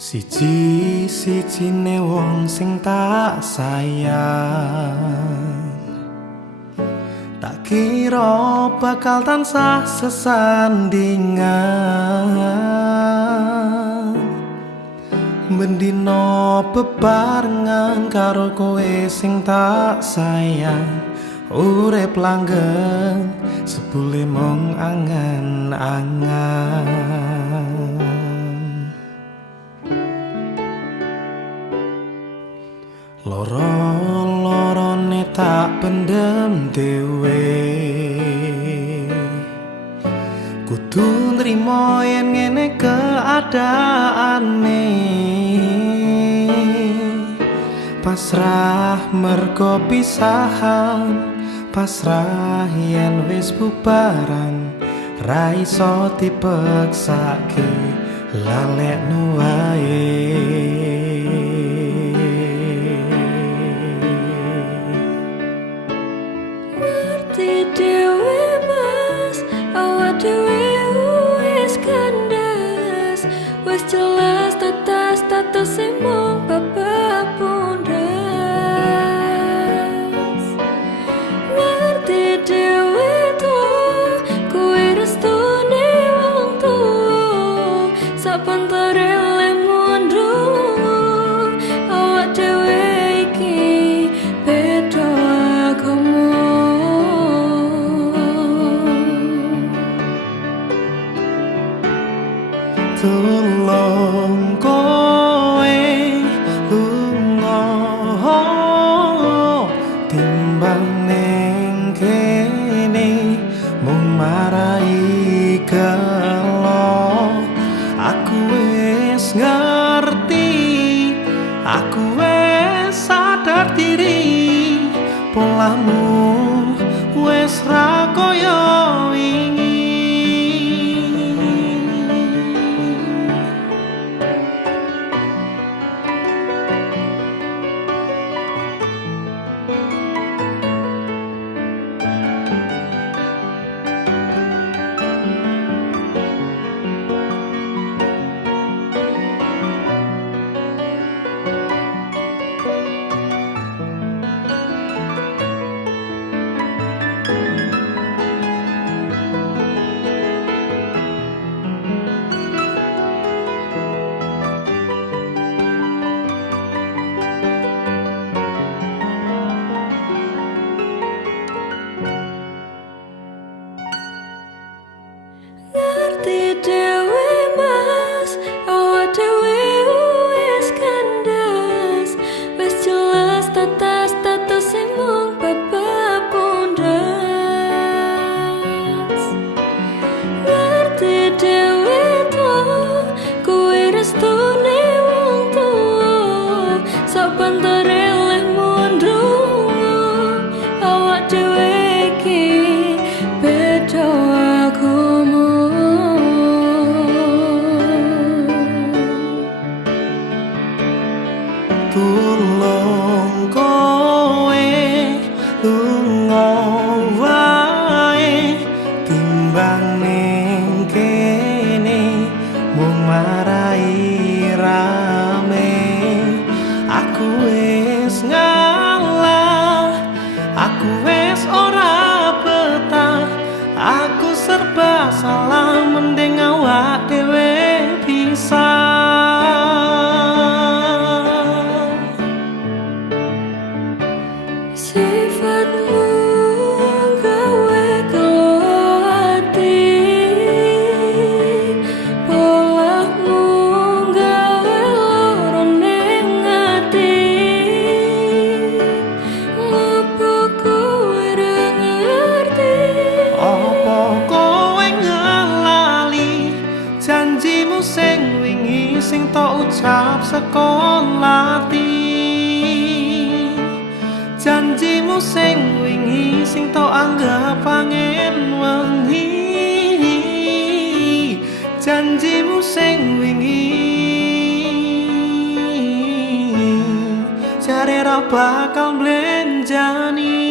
Siji-sijine wong sing tak sayang, tak kira bakal tansah sesandingan. Bendino bebarengan karo kowe sing tak sayang, urip langgeng sebule mung angan-angan. Loro-lorone tak pendem dhewe, kudu nrimo yen ngene keadaane. Pasrah mergo pisahan, pasrah yen wis bubaran, ra iso dipeksake lalekno wae. Dewe mas, awak dewe wis kandas, wis jelas tetas status mung bapak pundas. Ngerti dewe tuh, kowe restune wong tuh, sapantere le mundur, awak dewe iki beda agama. Tulung kowe lunga timbang ning kene mung marai gelo. Aku wis ngerti, aku wis sadar diri, polamu wis ra koyo wingi. Ngerti dewe mas, awak dewe wis kandas, wis jelas tetas status mung bapak pundas. Ngerti dewe tuh, kowe restune wong tuh, sapantere leh mundur, awak dewe iki beda agama. Tulung kowe lunga wae timbang ning kene mung marai rame. Aku wis ngalah, aku wis ora betah, aku serba salah, mending awak dhewe pisah. Sifatmu gawe kelo ati, polahmu gawe loro ning ati. Ngopo kowe ra ngerti? Apa kowe ngelali janjimu sing wingi sing tok ucap sekolah ati? Janjimu sing wingi sing tok anggap angin wengi, janjimu sing wingi jare ra bakal blenjani.